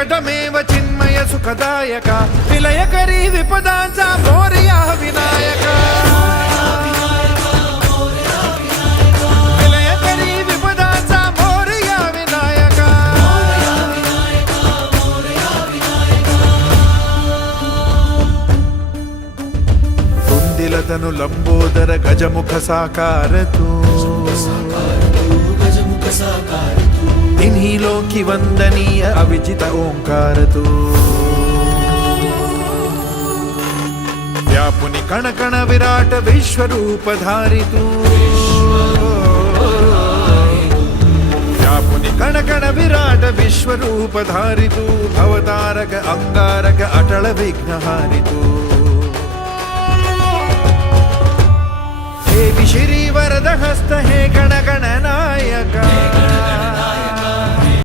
वेङ्कटमेव चिन्मय सुखदायक विलयकरी विपदांचा मोरया विनायक विलयकरी विपदांचा मोरया विनायक कुंदिलतनु लंबोदर गजमुख साकार तू तिन्ही लोकी वंदनीय अविजित ओंकार तू व्यापुनि कण कण विराट विश्वरूप धारी तू व्यापुनि कण कण विराट विश्वरूप धारी तू भवतारक अंगारक अटल विघ्नहारी तू हे श्री वरद हस्त हे गण गण नायका